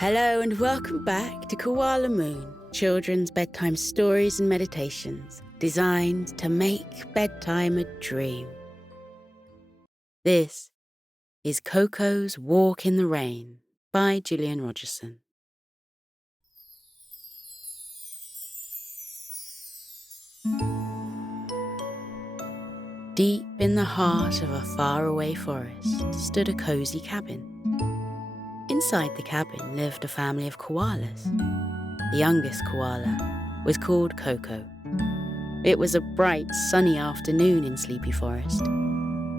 Hello and welcome back to Koala Moon, children's bedtime stories and meditations designed to make bedtime a dream. This is Koko's Walk in the Rain by Gillian Rogerson. Deep in the heart of a faraway forest stood a cozy cabin. Inside the cabin lived a family of koalas. The youngest koala was called Koko. It was a bright, sunny afternoon in Sleepy Forest.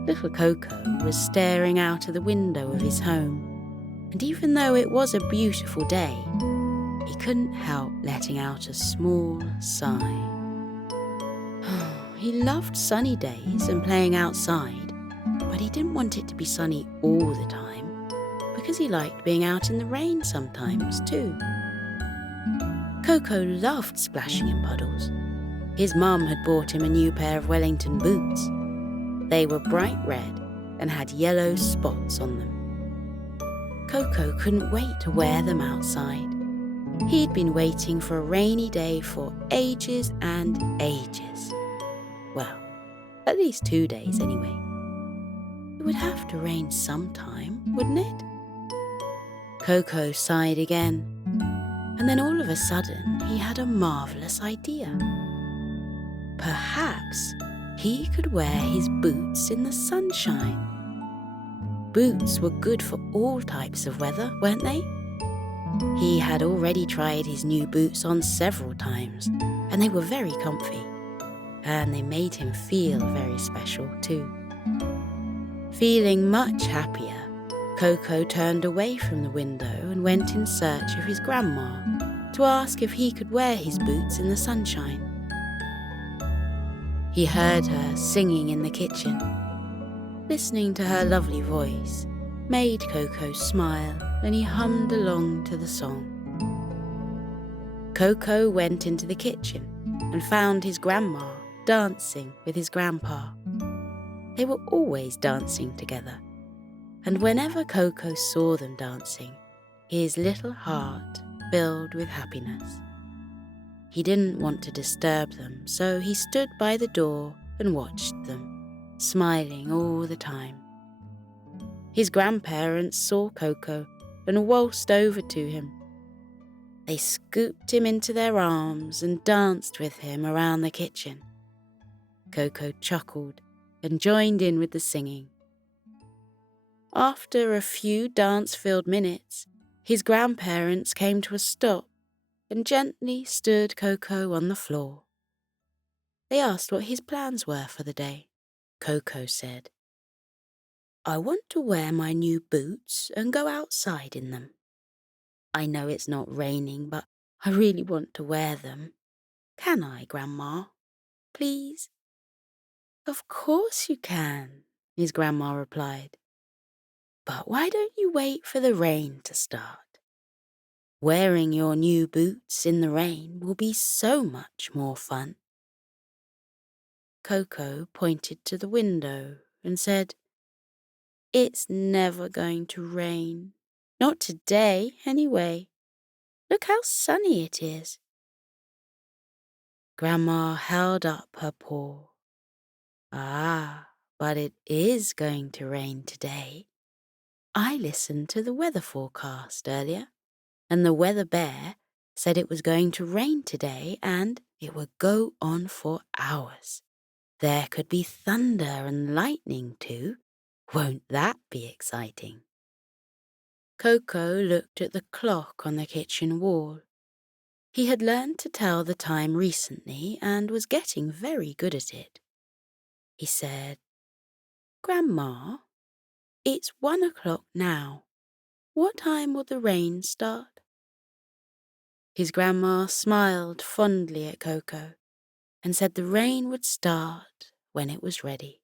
Little Koko was staring out of the window of his home, and even though it was a beautiful day, he couldn't help letting out a small sigh. He loved sunny days and playing outside, but he didn't want it to be sunny all the time, because he liked being out in the rain sometimes too. Koko loved splashing in puddles. His mum had bought him a new pair of Wellington boots. They were bright red and had yellow spots on them. Koko couldn't wait to wear them outside. He'd been waiting for a rainy day for ages and ages. Well, at least 2 days anyway. It would have to rain sometime, wouldn't it? Koko sighed again, and then all of a sudden he had a marvellous idea. Perhaps he could wear his boots in the sunshine. Boots were good for all types of weather, weren't they? He had already tried his new boots on several times, and they were very comfy, and they made him feel very special too. Feeling much happier, Koko turned away from the window and went in search of his grandma to ask if he could wear his boots in the sunshine. He heard her singing in the kitchen. Listening to her lovely voice made Koko smile, and he hummed along to the song. Koko went into the kitchen and found his grandma dancing with his grandpa. They were always dancing together, and whenever Koko saw them dancing, his little heart filled with happiness. He didn't want to disturb them, so he stood by the door and watched them, smiling all the time. His grandparents saw Koko and waltzed over to him. They scooped him into their arms and danced with him around the kitchen. Koko chuckled and joined in with the singing. After a few dance-filled minutes, his grandparents came to a stop and gently stood Koko on the floor. They asked what his plans were for the day. Koko said, "I want to wear my new boots and go outside in them. I know it's not raining, but I really want to wear them. Can I, Grandma? Please?" "Of course you can," his grandma replied. "But why don't you wait for the rain to start? Wearing your new boots in the rain will be so much more fun." Koko pointed to the window and said, "It's never going to rain. Not today, anyway. Look how sunny it is." Grandma held up her paw. "Ah, but it is going to rain today. I listened to the weather forecast earlier, and the weather bear said it was going to rain today and it would go on for hours. There could be thunder and lightning too. Won't that be exciting?" Koko looked at the clock on the kitchen wall. He had learned to tell the time recently and was getting very good at it. He said, "Grandma, it's 1 o'clock now. What time will the rain start?" His grandma smiled fondly at Koko and said the rain would start when it was ready.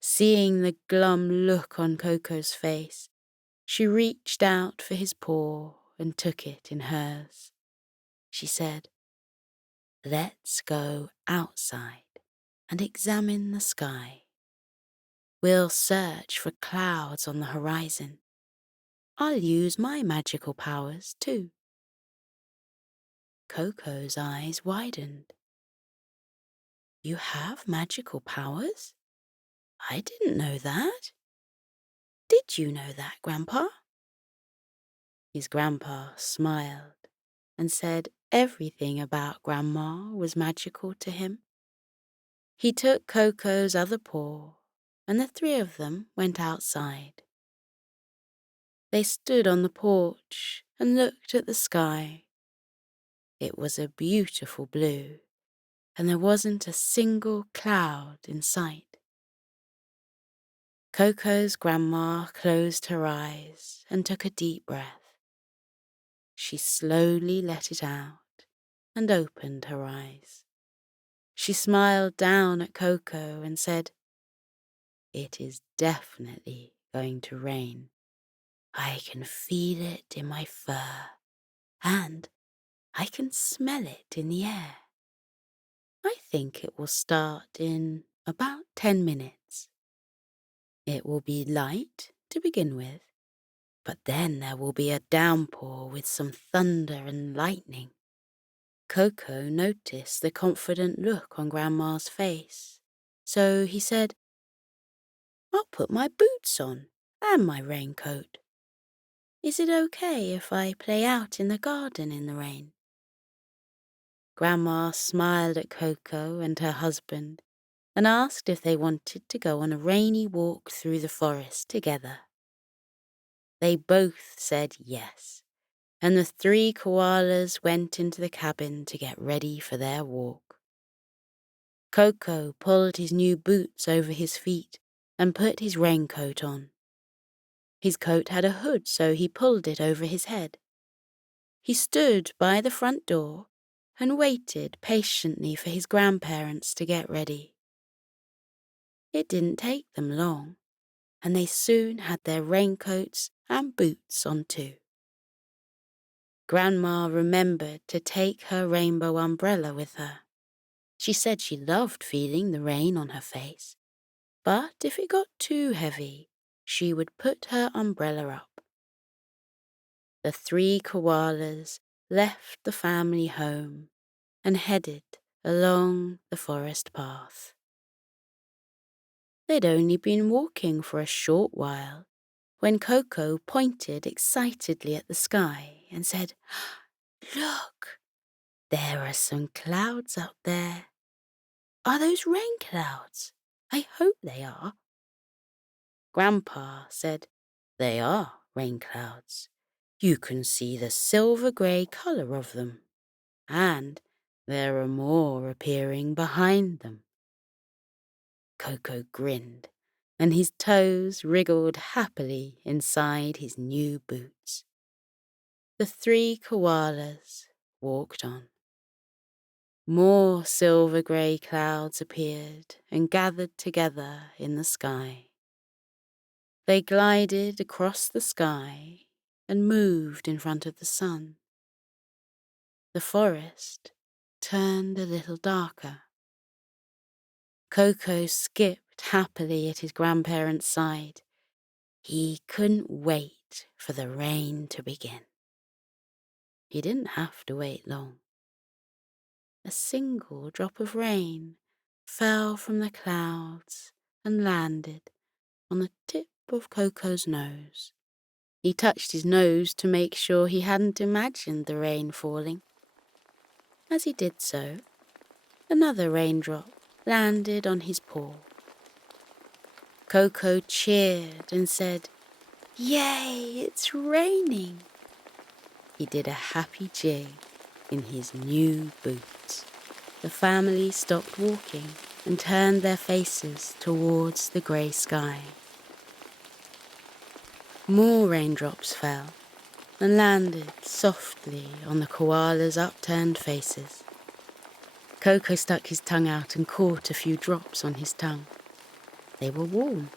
Seeing the glum look on Koko's face, she reached out for his paw and took it in hers. She said, "Let's go outside and examine the sky. We'll search for clouds on the horizon. I'll use my magical powers too. Koko's eyes widened. You have magical powers? I didn't know that. Did you know that, Grandpa? His grandpa smiled and said everything about Grandma was magical to him. He took Koko's other paw, and the three of them went outside. They stood on the porch and looked at the sky. It was a beautiful blue, and there wasn't a single cloud in sight. Koko's grandma closed her eyes and took a deep breath. She slowly let it out and opened her eyes. She smiled down at Koko and said, "It is definitely going to rain. I can feel it in my fur, and I can smell it in the air. I think it will start in about 10 minutes. It will be light to begin with, but then there will be a downpour with some thunder and lightning." Koko noticed the confident look on Grandma's face, so he said, "I'll put my boots on and my raincoat. Is it okay if I play out in the garden in the rain?" Grandma smiled at Koko and her husband and asked if they wanted to go on a rainy walk through the forest together. They both said yes, and the three koalas went into the cabin to get ready for their walk. Koko pulled his new boots over his feet and put his raincoat on. His coat had a hood, so he pulled it over his head. He stood by the front door and waited patiently for his grandparents to get ready. It didn't take them long, and they soon had their raincoats and boots on too. Grandma remembered to take her rainbow umbrella with her. She said she loved feeling the rain on her face, but if it got too heavy, she would put her umbrella up. The three koalas left the family home and headed along the forest path. They'd only been walking for a short while when Koko pointed excitedly at the sky and said, "Look, there are some clouds up there. Are those rain clouds? I hope they are." Grandpa said, "They are rain clouds. You can see the silver-grey colour of them, and there are more appearing behind them." Koko grinned, and his toes wriggled happily inside his new boots. The three koalas walked on. More silver-grey clouds appeared and gathered together in the sky. They glided across the sky and moved in front of the sun. The forest turned a little darker. Koko skipped happily at his grandparents' side. He couldn't wait for the rain to begin. He didn't have to wait long. A single drop of rain fell from the clouds and landed on the tip of Koko's nose. He touched his nose to make sure he hadn't imagined the rain falling. As he did so, another raindrop landed on his paw. Koko cheered and said, "Yay, it's raining." He did a happy jig in his new boots. The family stopped walking and turned their faces towards the grey sky. More raindrops fell and landed softly on the koalas' upturned faces. Koko stuck his tongue out and caught a few drops on his tongue. They were warm.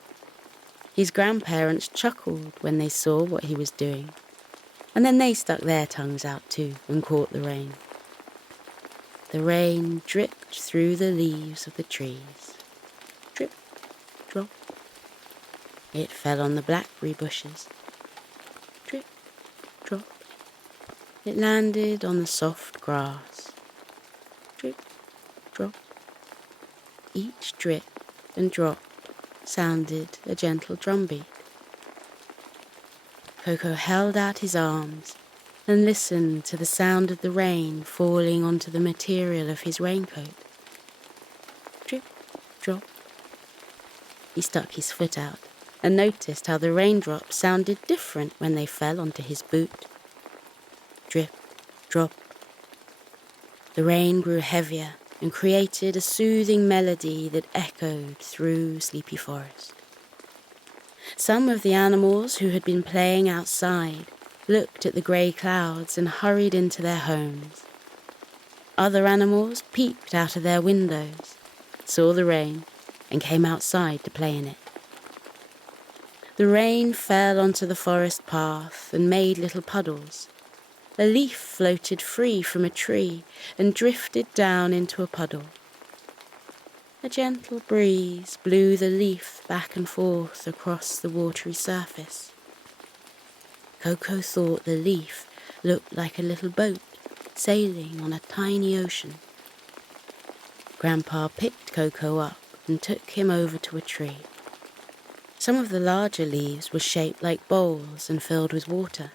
His grandparents chuckled when they saw what he was doing, and then they stuck their tongues out too and caught the rain. The rain dripped through the leaves of the trees. Drip, drop. It fell on the blackberry bushes. Drip, It landed on the soft grass. Drip, drop. Each drip and drop sounded a gentle drumbeat. Koko held out his arms and listened to the sound of the rain falling onto the material of his raincoat. Drip, drop. He stuck his foot out and noticed how the raindrops sounded different when they fell onto his boot. Drip, drop. The rain grew heavier and created a soothing melody that echoed through Sleepy Forest. Some of the animals who had been playing outside looked at the grey clouds and hurried into their homes. Other animals peeped out of their windows, saw the rain, and came outside to play in it. The rain fell onto the forest path and made little puddles. A leaf floated free from a tree and drifted down into a puddle. A gentle breeze blew the leaf back and forth across the watery surface. Koko thought the leaf looked like a little boat sailing on a tiny ocean. Grandpa picked Koko up and took him over to a tree. Some of the larger leaves were shaped like bowls and filled with water.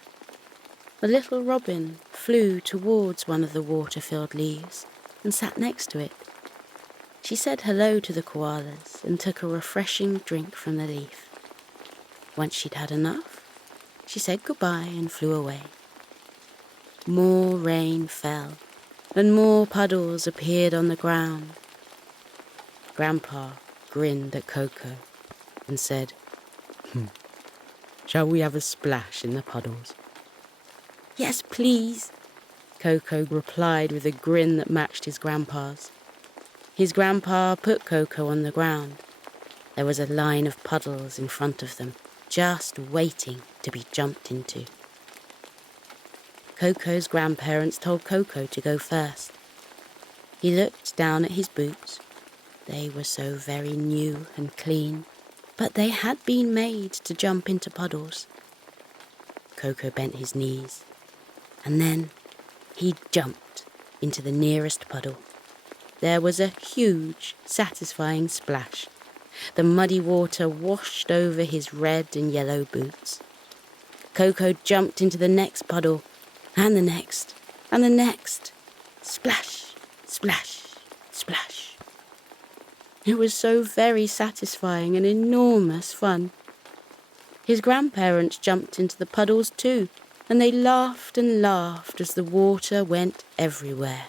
A little robin flew towards one of the water-filled leaves and sat next to it. She said hello to the koalas and took a refreshing drink from the leaf. Once she'd had enough, she said goodbye and flew away. More rain fell, and more puddles appeared on the ground. Grandpa grinned at Koko and said, "Shall we have a splash in the puddles?" "Yes, please," Koko replied with a grin that matched his grandpa's. His grandpa put Koko on the ground. There was a line of puddles in front of them, just waiting to be jumped into. Koko's grandparents told Koko to go first. He looked down at his boots. They were so very new and clean, but they had been made to jump into puddles. Koko bent his knees, and then he jumped into the nearest puddle. There was a huge, satisfying splash. The muddy water washed over his red and yellow boots. Koko jumped into the next puddle, and the next, and the next. Splash, splash, splash. It was so very satisfying and enormous fun. His grandparents jumped into the puddles too, and they laughed and laughed as the water went everywhere.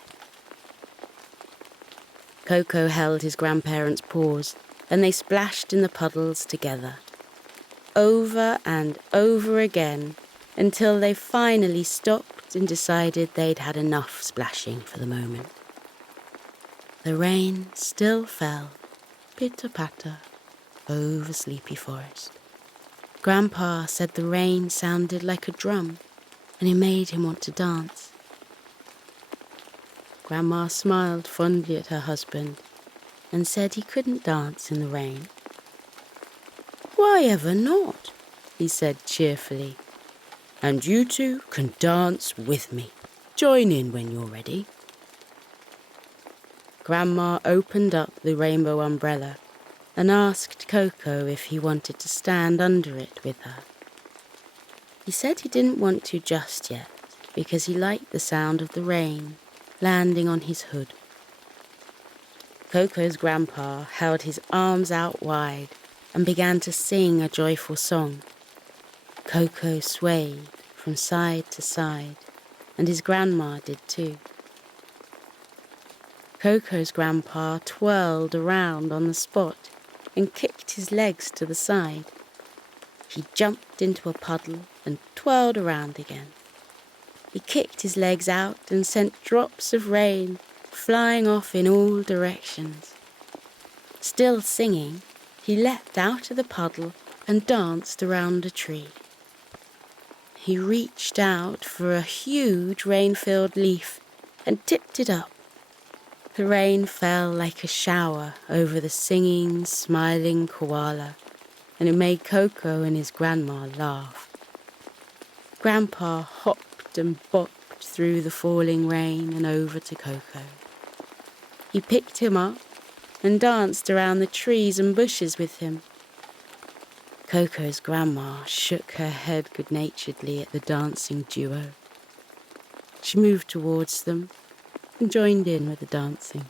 Koko held his grandparents' paws, and they splashed in the puddles together, over and over again, until they finally stopped and decided they'd had enough splashing for the moment. The rain still fell, pitter-patter, over Sleepy Forest. Grandpa said the rain sounded like a drum, and it made him want to dance. Grandma smiled fondly at her husband and said he couldn't dance in the rain. "Why ever not?" he said cheerfully. "And you two can dance with me. Join in when you're ready." Grandma opened up the rainbow umbrella and asked Koko if he wanted to stand under it with her. He said he didn't want to just yet because he liked the sound of the rain landing on his hood. Koko's grandpa held his arms out wide and began to sing a joyful song. Koko swayed from side to side, and his grandma did too. Koko's grandpa twirled around on the spot and kicked his legs to the side. He jumped into a puddle and twirled around again. He kicked his legs out and sent drops of rain flying off in all directions. Still singing, he leapt out of the puddle and danced around a tree. He reached out for a huge rain-filled leaf and tipped it up. The rain fell like a shower over the singing, smiling koala, and it made Koko and his grandma laugh. Grandpa hopped and bopped through the falling rain and over to Koko. He picked him up and danced around the trees and bushes with him. Koko's grandma shook her head good-naturedly at the dancing duo. She moved towards them and joined in with the dancing.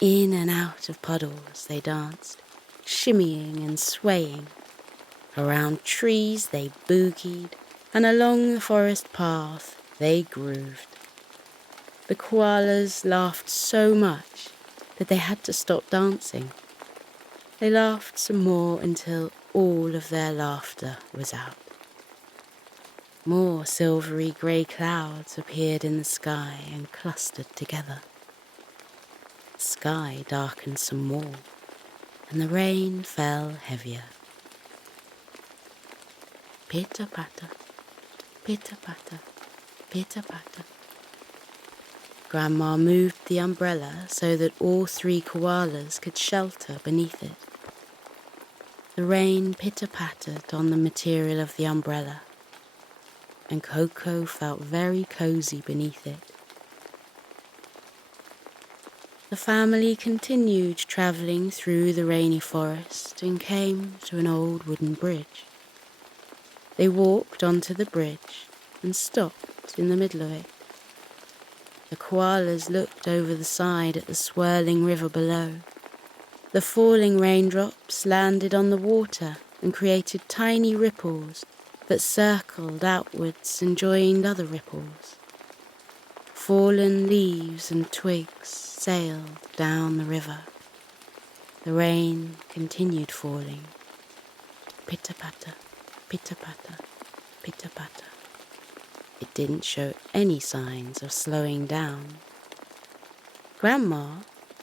In and out of puddles they danced, shimmying and swaying. Around trees they boogied, and along the forest path they grooved. The koalas laughed so much that they had to stop dancing. They laughed some more until all of their laughter was out. More silvery grey clouds appeared in the sky and clustered together. The sky darkened some more, and the rain fell heavier. Pitter-patter, pitter-patter, pitter-patter. Grandma moved the umbrella so that all 3 koalas could shelter beneath it. The rain pitter-pattered on the material of the umbrella, and Koko felt very cosy beneath it. The family continued travelling through the rainy forest and came to an old wooden bridge. They walked onto the bridge and stopped in the middle of it. The koalas looked over the side at the swirling river below. The falling raindrops landed on the water and created tiny ripples that circled outwards and joined other ripples. Fallen leaves and twigs sailed down the river. The rain continued falling. Pitter-patter, pitter-patter, pitter-patter. It didn't show any signs of slowing down. Grandma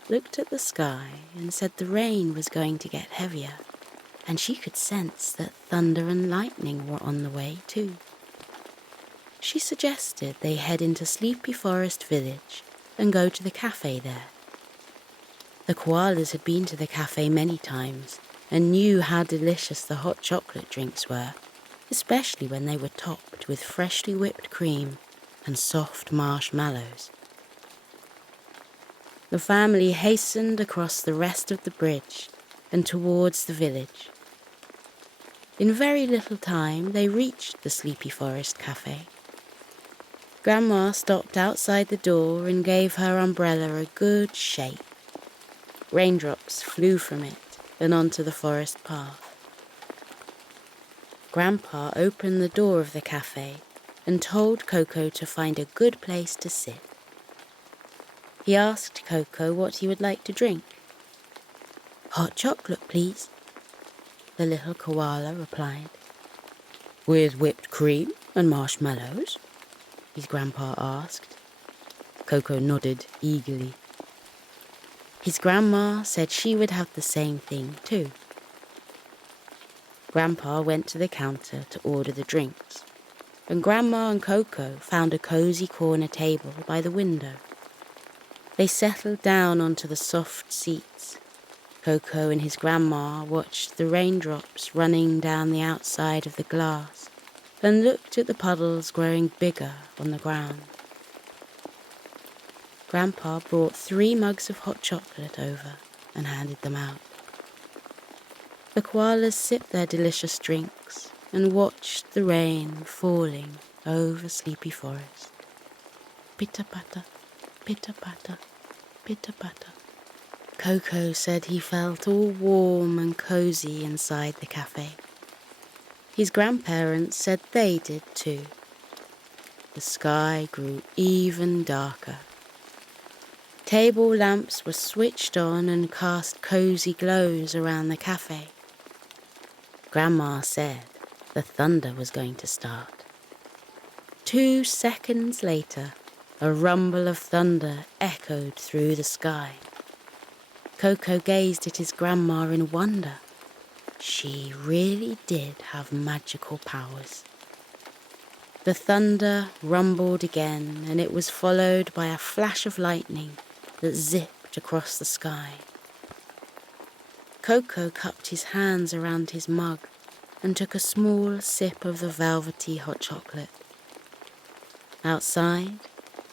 looked at the sky and said the rain was going to get heavier, and she could sense that thunder and lightning were on the way too. She suggested they head into Sleepy Forest Village and go to the cafe there. The koalas had been to the cafe many times and knew how delicious the hot chocolate drinks were, especially when they were topped with freshly whipped cream and soft marshmallows. The family hastened across the rest of the bridge and towards the village. In very little time they reached the Sleepy Forest Cafe. Grandma stopped outside the door and gave her umbrella a good shake. Raindrops flew from it and onto the forest path. Grandpa opened the door of the cafe and told Koko to find a good place to sit. He asked Koko what he would like to drink. "Hot chocolate, please," the little koala replied. "With whipped cream and marshmallows?" his grandpa asked. Koko nodded eagerly. His grandma said she would have the same thing too. Grandpa went to the counter to order the drinks, and Grandma and Koko found a cosy corner table by the window. They settled down onto the soft seats. Koko and his grandma watched the raindrops running down the outside of the glass and looked at the puddles growing bigger on the ground. Grandpa brought 3 mugs of hot chocolate over and handed them out. The koalas sipped their delicious drinks and watched the rain falling over Sleepy Forest. Pitter-patter, pitter-patter, pitter-patter. Koko said he felt all warm and cosy inside the cafe. His grandparents said they did too. The sky grew even darker. Table lamps were switched on and cast cosy glows around the cafe. Grandma said the thunder was going to start. 2 seconds later, a rumble of thunder echoed through the sky. Koko gazed at his grandma in wonder. She really did have magical powers. The thunder rumbled again, and it was followed by a flash of lightning that zipped across the sky. Koko cupped his hands around his mug and took a small sip of the velvety hot chocolate. Outside,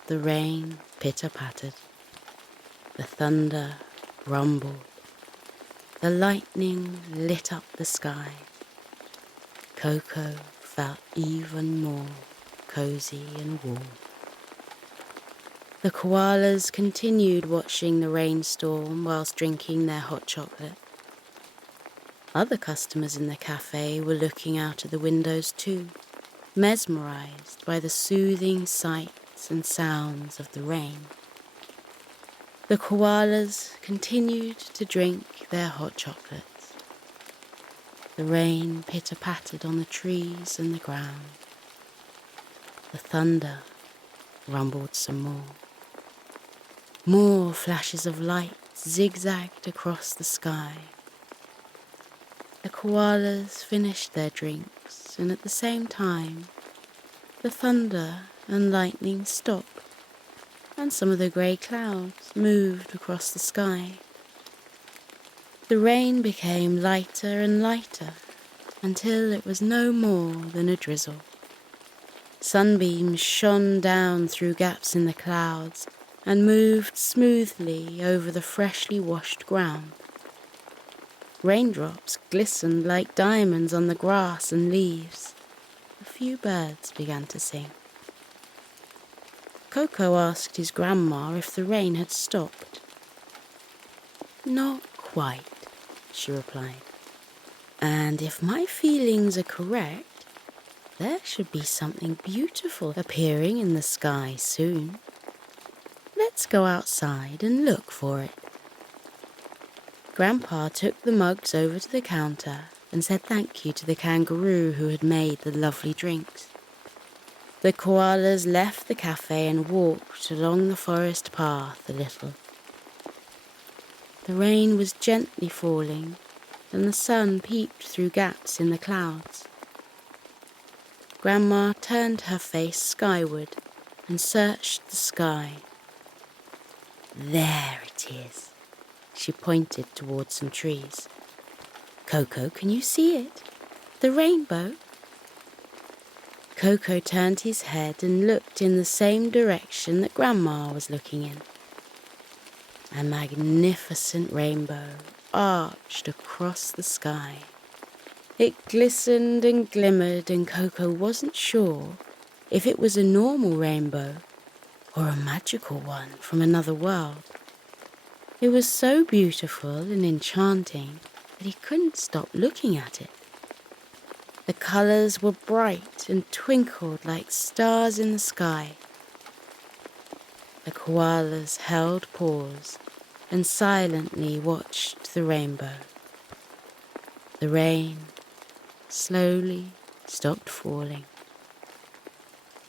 the rain pitter-pattered. The thunder rumbled. The lightning lit up the sky. Koko felt even more cozy and warm. The koalas continued watching the rainstorm whilst drinking their hot chocolate. Other customers in the cafe were looking out of the windows too, mesmerized by the soothing sights and sounds of the rain. The koalas continued to drink their hot chocolates. The rain pitter-pattered on the trees and the ground. The thunder rumbled some more. More flashes of light zigzagged across the sky. The koalas finished their drinks, and at the same time, the thunder and lightning stopped, and some of the grey clouds moved across the sky. The rain became lighter and lighter, until it was no more than a drizzle. Sunbeams shone down through gaps in the clouds and moved smoothly over the freshly washed ground. Raindrops glistened like diamonds on the grass and leaves. A few birds began to sing. Koko asked his grandma if the rain had stopped. "Not quite," she replied. "And if my feelings are correct, there should be something beautiful appearing in the sky soon. Let's go outside and look for it." Grandpa took the mugs over to the counter and said thank you to the kangaroo who had made the lovely drinks. The koalas left the cafe and walked along the forest path a little. The rain was gently falling, and the sun peeped through gaps in the clouds. Grandma turned her face skyward and searched the sky. "There it is." She pointed towards some trees. "Koko, can you see it? The rainbow?" Koko turned his head and looked in the same direction that Grandma was looking in. A magnificent rainbow arched across the sky. It glistened and glimmered, and Koko wasn't sure if it was a normal rainbow or a magical one from another world. It was so beautiful and enchanting that he couldn't stop looking at it. The colours were bright and twinkled like stars in the sky. The koalas held paws and silently watched the rainbow. The rain slowly stopped falling.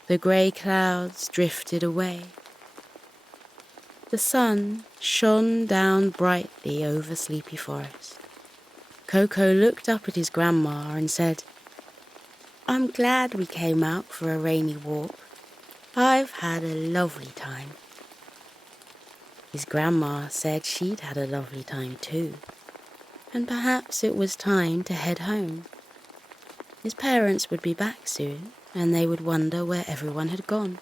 The grey clouds drifted away. The sun shone down brightly over Sleepy Forest. Koko looked up at his grandma and said, "I'm glad we came out for a rainy walk. I've had a lovely time." His grandma said she'd had a lovely time too, and perhaps it was time to head home. His parents would be back soon, and they would wonder where everyone had gone.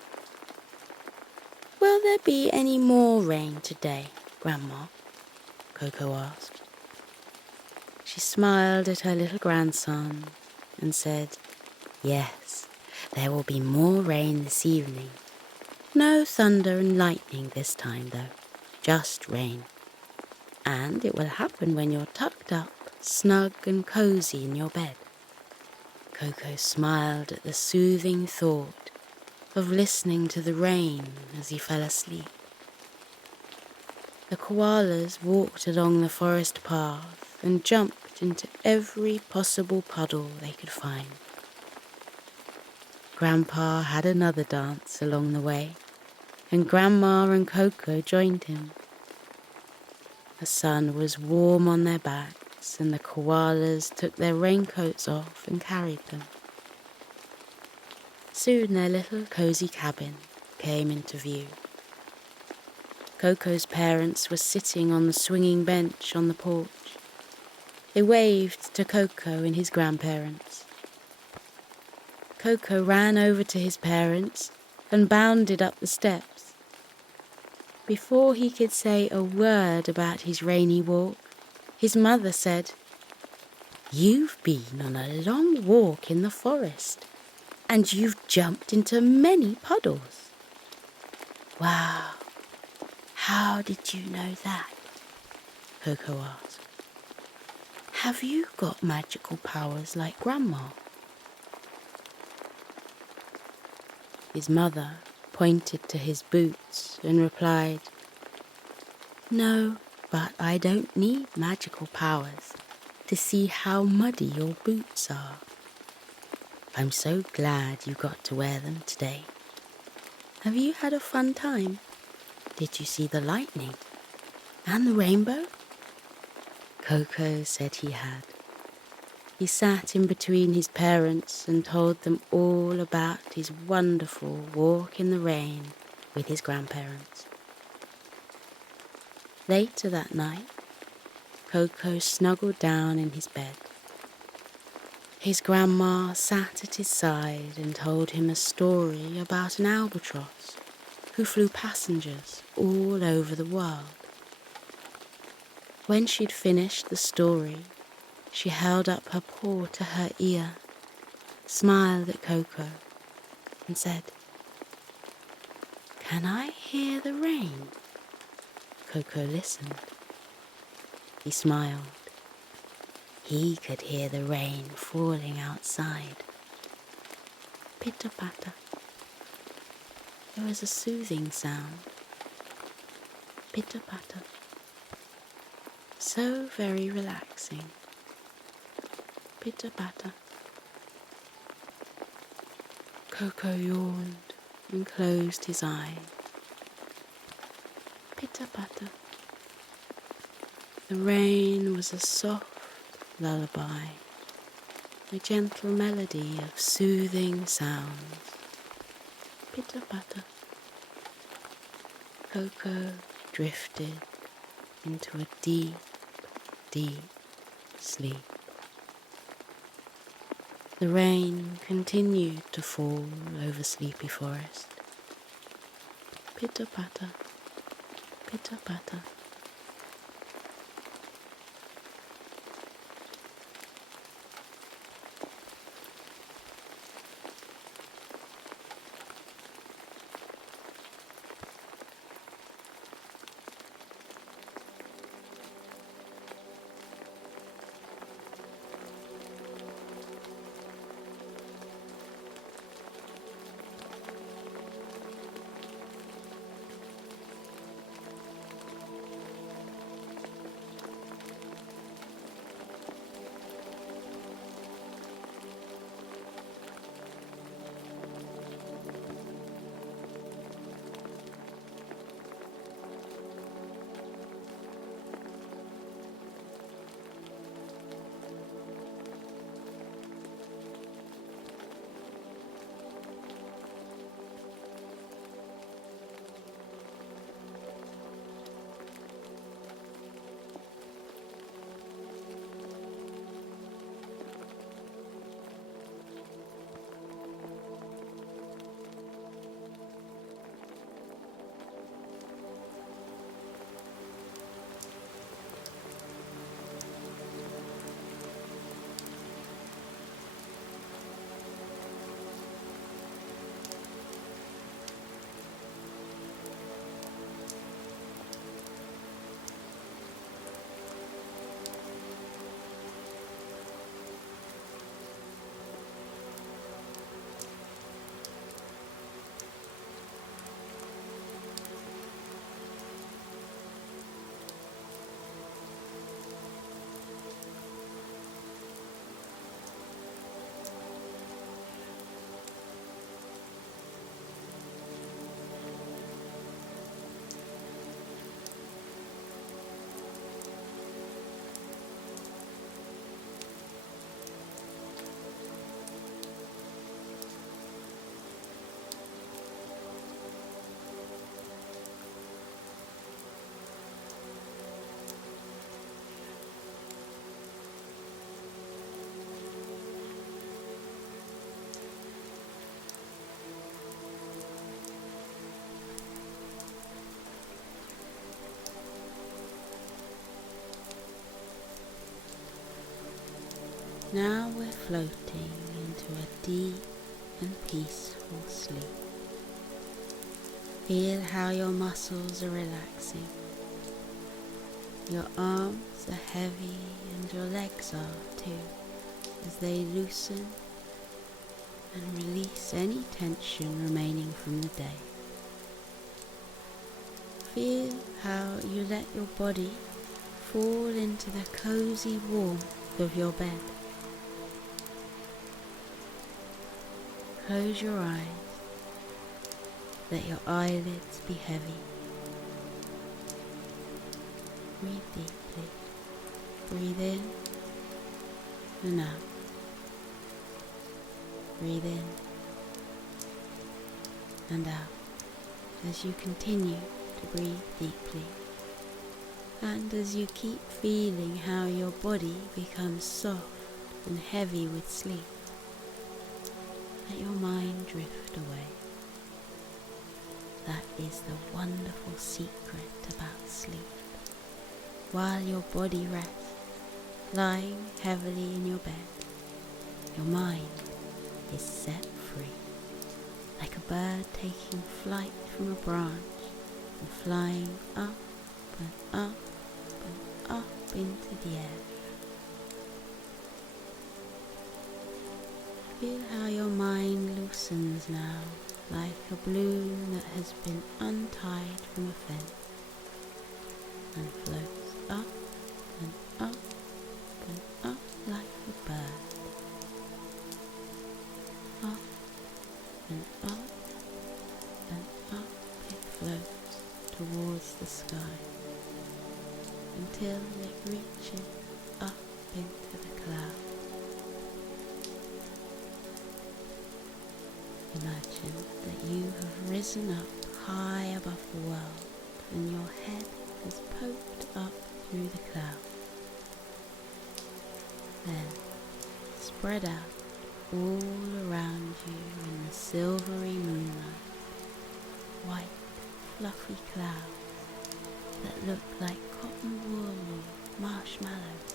"Will there be any more rain today, Grandma?" Koko asked. She smiled at her little grandson and said, "Yes, there will be more rain this evening. No thunder and lightning this time, though, just rain. And it will happen when you're tucked up, snug and cozy in your bed." Koko smiled at the soothing thought of listening to the rain as he fell asleep. The koalas walked along the forest path and jumped into every possible puddle they could find. Grandpa had another dance along the way, and Grandma and Koko joined him. The sun was warm on their backs, and the koalas took their raincoats off and carried them. Soon their little cozy cabin came into view. Koko's parents were sitting on the swinging bench on the porch. They waved to Koko and his grandparents. Koko ran over to his parents and bounded up the steps. Before he could say a word about his rainy walk, his mother said, "You've been on a long walk in the forest, and you've jumped into many puddles." "Wow, how did you know that?" Koko asked. "Have you got magical powers like Grandma?" His mother pointed to his boots and replied, "No, but I don't need magical powers to see how muddy your boots are. I'm so glad you got to wear them today. Have you had a fun time? Did you see the lightning and the rainbow?" Koko said he had. He sat in between his parents and told them all about his wonderful walk in the rain with his grandparents. Later that night, Koko snuggled down in his bed. His grandma sat at his side and told him a story about an albatross who flew passengers all over the world. When she'd finished the story, she held up her paw to her ear, smiled at Koko, and said, "Can I hear the rain?" Koko listened. He smiled. He could hear the rain falling outside. Pitter-patter. There was a soothing sound. Pitter-patter. So very relaxing. Pitter-patter. Koko yawned and closed his eyes. Pitter-patter. The rain was a soft lullaby, a gentle melody of soothing sounds. Pitter-patter. Koko drifted into a deep, deep sleep. The rain continued to fall over Sleepy Forest. Pitter-patter, pitter-patter. Now we're floating into a deep and peaceful sleep. Feel how your muscles are relaxing. Your arms are heavy and your legs are too, as they loosen and release any tension remaining from the day. Feel how you let your body fall into the cozy warmth of your bed. Close your eyes. Let your eyelids be heavy. Breathe deeply. Breathe in and out. Breathe in and out as you continue to breathe deeply, and as you keep feeling how your body becomes soft and heavy with sleep. Let your mind drift away. That is the wonderful secret about sleep. While your body rests, lying heavily in your bed, your mind is set free, like a bird taking flight from a branch and flying up and up and up into the air. Feel how your mind loosens now, like a balloon that has been untied from a fence, and floats up and up and up like a bird. Up and up and up it floats towards the sky, until it reaches up into the clouds. Imagine that you have risen up high above the world and your head has poked up through the clouds. Then spread out all around you in the silvery moonlight, white fluffy clouds that look like cotton wool or marshmallows.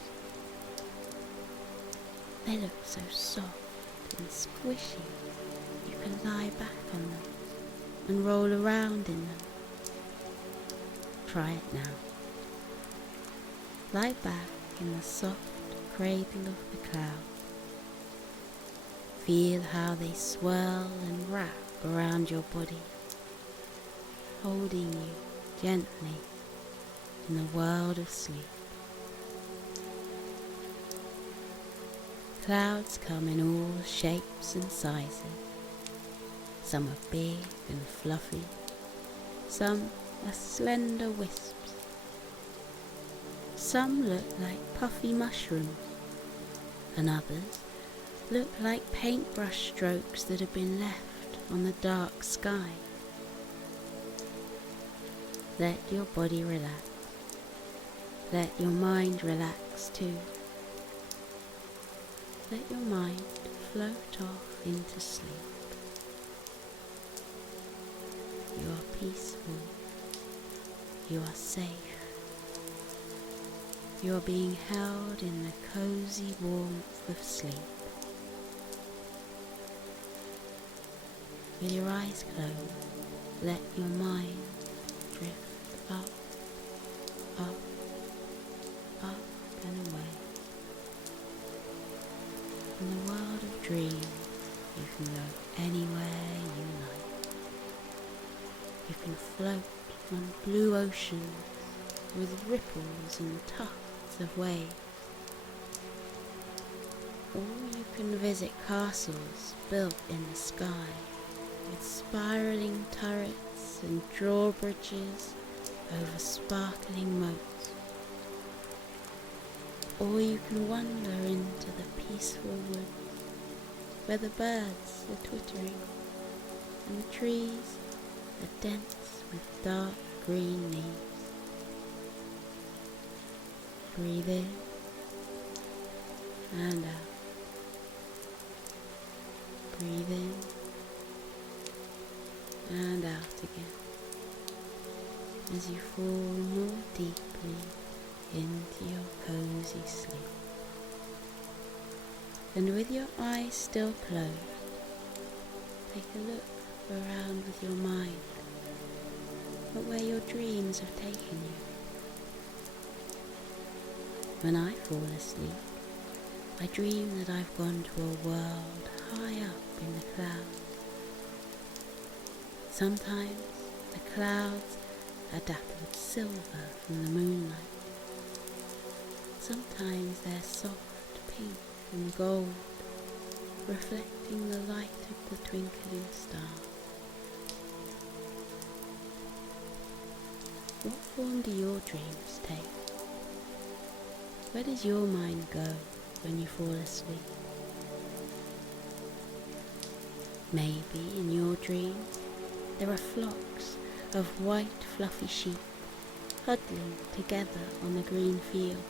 They look so soft and squishy. You can lie back on them and roll around in them. Try it now. Lie back in the soft cradle of the cloud. Feel how they swirl and wrap around your body, holding you gently in the world of sleep. Clouds come in all shapes and sizes. Some are big and fluffy, some are slender wisps. Some look like puffy mushrooms, and others look like paintbrush strokes that have been left on the dark sky. Let your body relax. Let your mind relax too. Let your mind float off into sleep. You are peaceful. You are safe. You are being held in the cozy warmth of sleep. With your eyes closed, let your mind drift up, up, up and away. In the world of dreams, you can go anywhere you like. You can float on blue oceans with ripples and tufts of waves. Or you can visit castles built in the sky with spiraling turrets and drawbridges over sparkling moats. Or you can wander into the peaceful woods where the birds are twittering and the trees are dense with dark green leaves. Breathe in and out. Breathe in and out again as you fall more deeply into your cozy sleep. And with your eyes still closed, take a look around with your mind at where your dreams have taken you. When I fall asleep, I dream that I've gone to a world high up in the clouds. Sometimes the clouds are dappled silver from the moonlight. Sometimes they're soft pink and gold, reflecting the light of the twinkling star. What form do your dreams take? Where does your mind go when you fall asleep? Maybe in your dreams there are flocks of white fluffy sheep huddling together on the green field.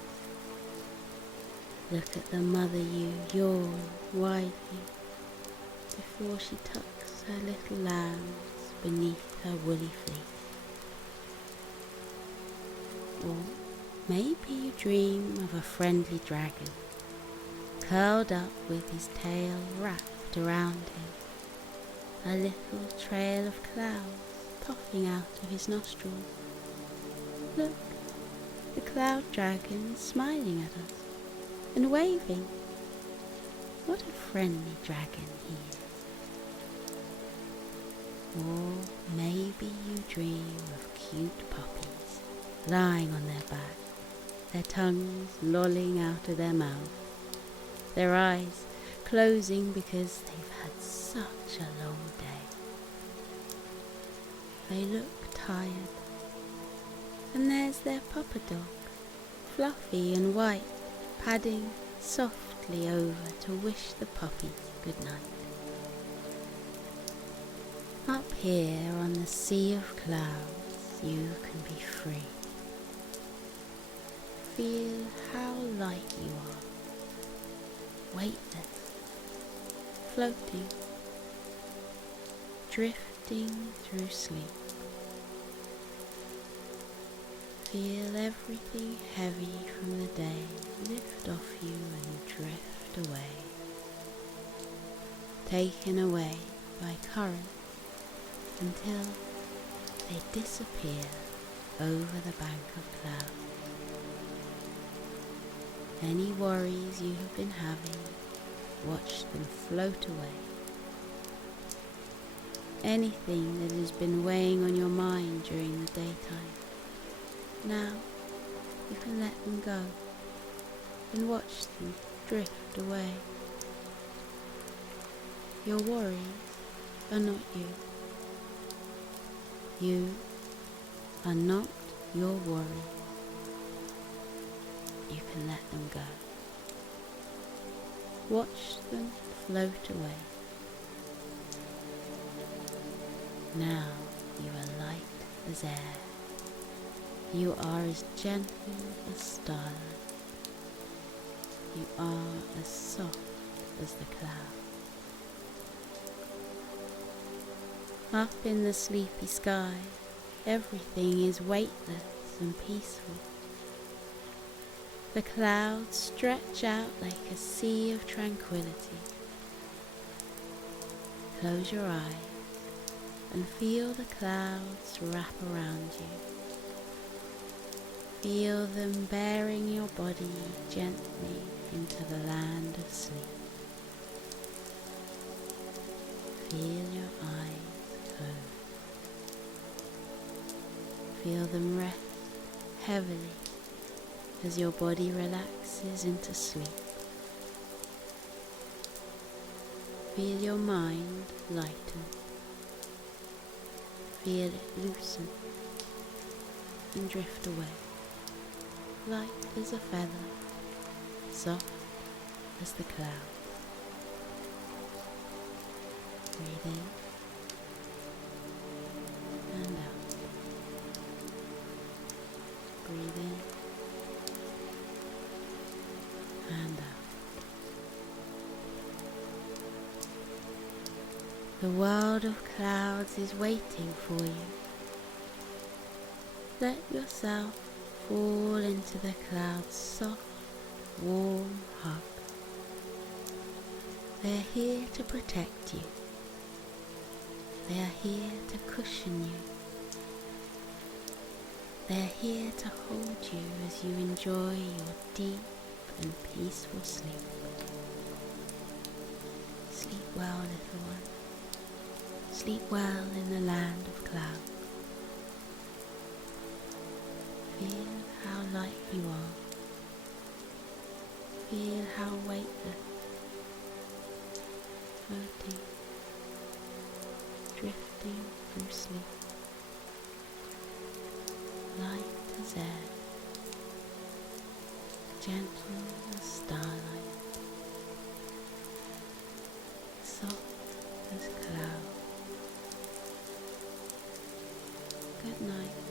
Look at the mother ewe yawn widely before she tucks her little lambs beneath her woolly fleece. Or maybe you dream of a friendly dragon, curled up with his tail wrapped around him, a little trail of clouds puffing out of his nostrils. Look, the cloud dragon is smiling at us and waving. What a friendly dragon he is. Or maybe you dream of cute puppies lying on their back, their tongues lolling out of their mouths, their eyes closing because they've had such a long day. They look tired. And there's their papa dog, fluffy and white, padding softly over to wish the puppies good night. Up here on the sea of clouds, you can be free. Feel how light you are, weightless, floating, drifting through sleep. Feel everything heavy from the day lift off you and drift away, taken away by current until they disappear over the bank of clouds. Any worries you have been having, watch them float away. Anything that has been weighing on your mind during the daytime, now you can let them go and watch them drift away. Your worries are not you. You are not your worries. You can let them go. Watch them float away. Now you are light as air. You are as gentle as starlight. You are as soft as the cloud. Up in the sleepy sky, everything is weightless and peaceful. The clouds stretch out like a sea of tranquility. Close your eyes and feel the clouds wrap around you. Feel them bearing your body gently into the land of sleep. Feel your eyes close. Feel them rest heavily as your body relaxes into sleep. Feel your mind lighten. Feel it loosen and drift away, light as a feather, soft as the clouds. Breathe in and out. Breathe in and out. The world of clouds is waiting for you. Let yourself fall into the clouds' soft, warm hug. They're here to protect you. They are here to cushion you. They're here to hold you as you enjoy your deep and peaceful sleep. Sleep well, little one. Sleep well in the land of clouds. Feel how light you are. Feel how weightless, floating, drifting through sleep. Light as air, gentle as starlight, soft as cloud. Good night.